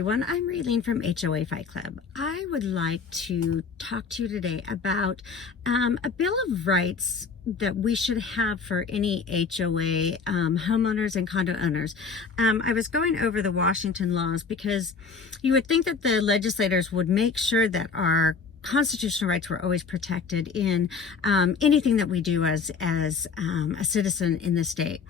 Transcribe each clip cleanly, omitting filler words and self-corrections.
everyone, I'm Raylene from HOA Fight Club. I would like to talk to you today about a Bill of Rights that we should have for any HOA homeowners and condo owners. I was going over the Washington laws because you would think that the legislators would make sure that our constitutional rights were always protected in anything that we do as a citizen in the state.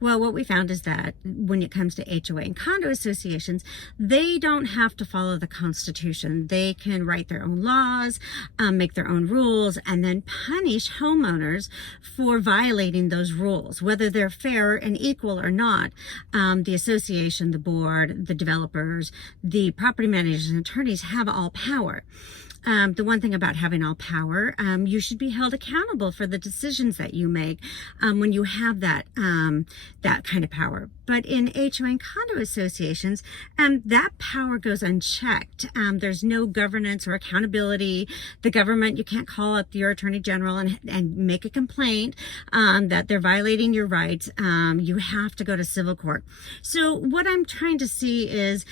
Well, what we found is that when it comes to HOA and condo associations, they don't have to follow the Constitution. They can write their own laws, make their own rules, and then punish homeowners for violating those rules, whether they're fair and equal or not. The association, the board, the developers, the property managers and attorneys have all power. The one thing about having all power, you should be held accountable for the decisions that you make when you have that kind of power. But in HOA and condo associations, that power goes unchecked. There's no governance or accountability. The government, you can't call up your attorney general and make a complaint that they're violating your rights. You have to go to civil court. So what I'm trying to see is,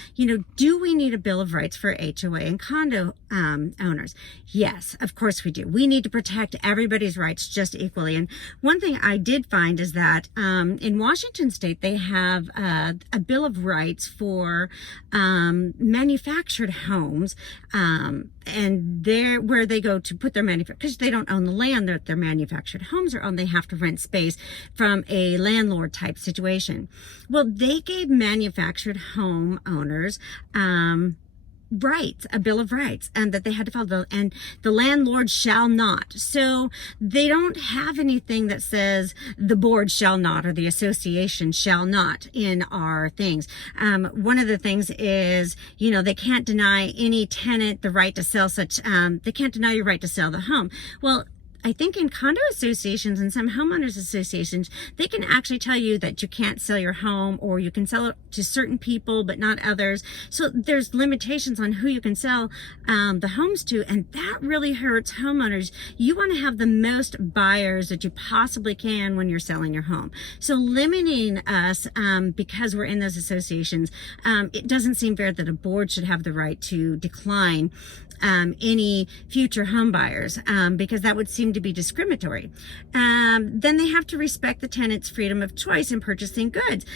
do we need a Bill of Rights for HOA and condo owners? Yes, of course we do. We need to protect everybody's rights just equally. And one thing I did find is that in Washington state, they have a Bill of Rights for manufactured homes, and where they go to put their because they don't own the land that their manufactured homes are on, they have to rent space from a landlord type situation. Well, they gave manufactured home owners rights, a Bill of Rights, and that they had to follow, and the landlord shall not. So they don't have anything that says the board shall not or the association shall not in our things. One of the things is, they can't deny any tenant the right to sell they can't deny your right to sell the home. Well, I think in condo associations and some homeowners associations, they can actually tell you that you can't sell your home, or you can sell it to certain people but not others. So there's limitations on who you can sell the homes to, and that really hurts homeowners. You want to have the most buyers that you possibly can when you're selling your home. So limiting us because we're in those associations, it doesn't seem fair that a board should have the right to decline any future home buyers, because that would seem to be discriminatory. Then they have to respect the tenant's freedom of choice in purchasing goods,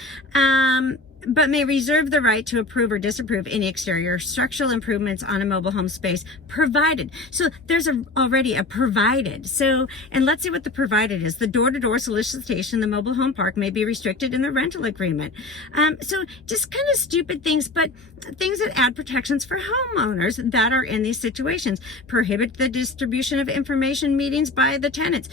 but may reserve the right to approve or disapprove any exterior structural improvements on a mobile home space provided. So there's already a provided. So, and let's see what the provided is. The door-to-door solicitation in the mobile home park may be restricted in the rental agreement. So just kind of stupid things, but things that add protections for homeowners that are in these situations. Prohibit the distribution of information meetings by the tenants.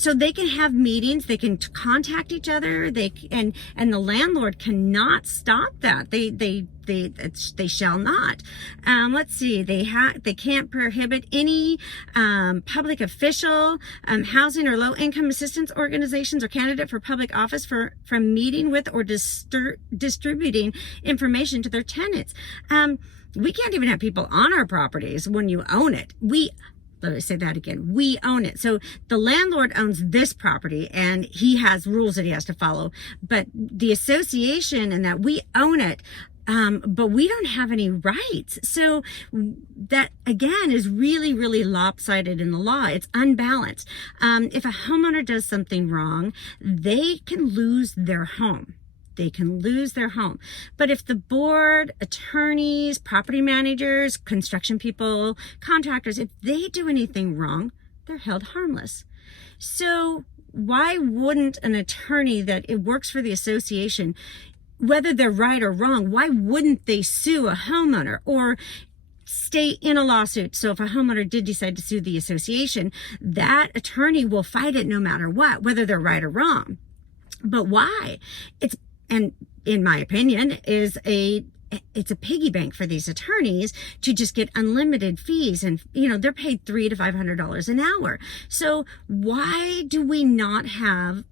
So they can have meetings, they can contact each other, and the landlord cannot stop that. They shall not. Let's see. They can't prohibit any public official, housing or low-income assistance organizations or candidate for public office from meeting with or distributing information to their tenants. We can't even have people on our properties when you own it. Let me say that again. We own it. So the landlord owns this property and he has rules that he has to follow. But the association and that we own it, but we don't have any rights. So that, again, is really, really lopsided in the law. It's unbalanced. If a homeowner does something wrong, they can lose their home. They can lose their home. But if the board, attorneys, property managers, construction people, contractors, if they do anything wrong, they're held harmless. So why wouldn't an attorney that it works for the association, whether they're right or wrong, why wouldn't they sue a homeowner or stay in a lawsuit? So if a homeowner did decide to sue the association, that attorney will fight it no matter what, whether they're right or wrong. But why? And in my opinion, it's a piggy bank for these attorneys to just get unlimited fees, and they're paid $300 to $500 an hour. So why do we not have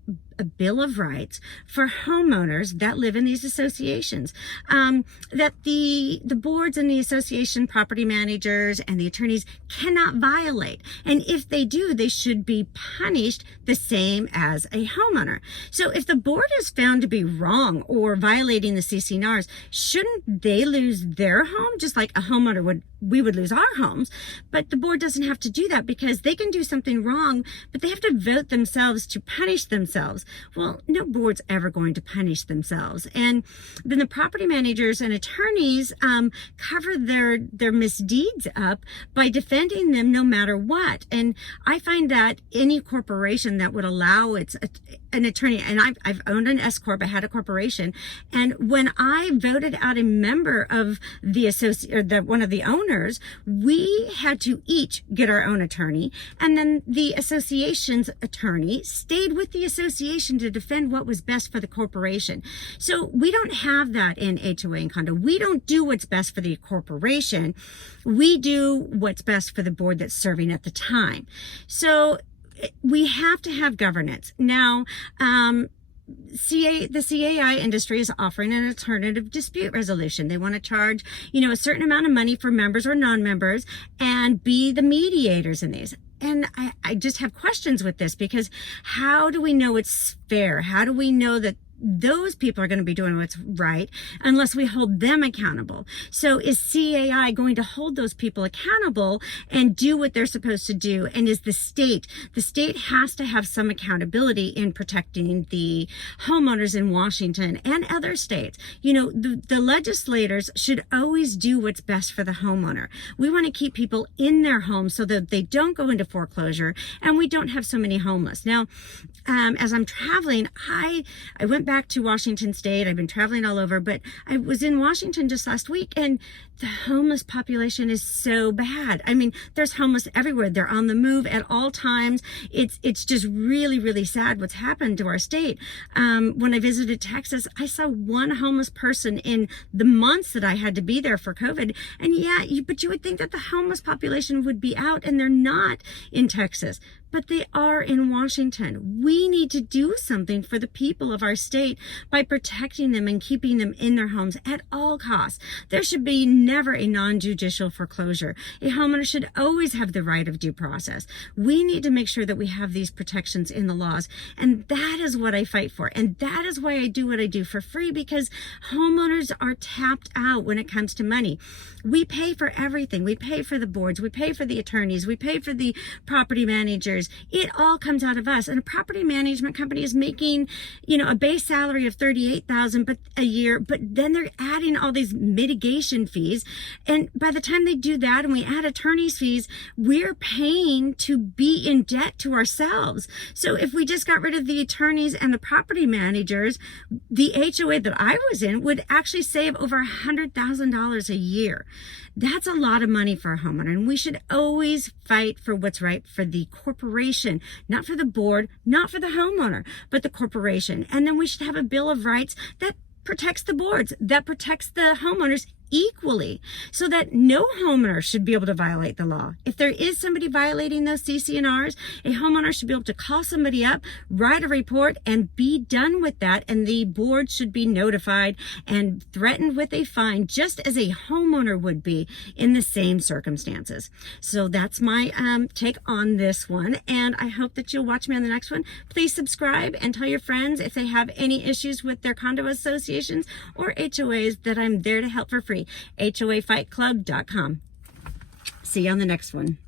a Bill of Rights for homeowners that live in these associations, that the boards and the association property managers and the attorneys cannot violate. And if they do, they should be punished the same as a homeowner. So if the board is found to be wrong or violating the CC&Rs, shouldn't they lose their home just like a homeowner would? We would lose our homes, but the board doesn't have to do that because they can do something wrong, but they have to vote themselves to punish themselves. Well, no board's ever going to punish themselves. And then the property managers and attorneys cover their misdeeds up by defending them no matter what. And I find that any corporation that would allow an attorney, and I've owned an S corp, I had a corporation, and when I voted out a member of the one of the owners, we had to each get our own attorney, and then the association's attorney stayed with the association to defend what was best for the corporation. So we don't have that in HOA and condo. We don't do what's best for the corporation. We do what's best for the board that's serving at the time. So we have to have governance. Now, the CAI industry is offering an alternative dispute resolution. They want to charge, a certain amount of money for members or non-members and be the mediators in these. And I just have questions with this, because how do we know it's fair? How do we know that those people are going to be doing what's right unless we hold them accountable? So is CAI going to hold those people accountable and do what they're supposed to do? And is the state has to have some accountability in protecting the homeowners in Washington and other states. The legislators should always do what's best for the homeowner. We want to keep people in their homes so that they don't go into foreclosure and we don't have so many homeless. Now, as I'm traveling, I went back to Washington State. I've been traveling all over, but I was in Washington just last week, and the homeless population is so bad. I mean, there's homeless everywhere. They're on the move at all times. It's just really, really sad what's happened to our state. When I visited Texas, I saw one homeless person in the months that I had to be there for COVID. And but you would think that the homeless population would be out, and they're not in Texas, but they are in Washington. We need to do something for the people of our state by protecting them and keeping them in their homes at all costs. There should be never a non-judicial foreclosure. A homeowner should always have the right of due process. We need to make sure that we have these protections in the laws. And that is what I fight for. And that is why I do what I do for free, because homeowners are tapped out when it comes to money. We pay for everything. We pay for the boards. We pay for the attorneys. We pay for the property managers. It all comes out of us. And a property management company is making, a base salary of $38,000 a year, but then they're adding all these mitigation fees. And by the time they do that and we add attorney's fees, we're paying to be in debt to ourselves. So if we just got rid of the attorneys and the property managers, the HOA that I was in would actually save over $100,000 a year. That's a lot of money for a homeowner, and we should always fight for what's right for the corporation, not for the board, not for the homeowner, but the corporation. And then we should have a Bill of Rights that protects the boards, that protects the homeowners equally, so that no homeowner should be able to violate the law. If there is somebody violating those CC&Rs, a homeowner should be able to call somebody up, write a report, and be done with that. And the board should be notified and threatened with a fine, just as a homeowner would be in the same circumstances. So that's my take on this one. And I hope that you'll watch me on the next one. Please subscribe and tell your friends if they have any issues with their condo associations or HOAs that I'm there to help for free. HOAfightclub.com. See you on the next one.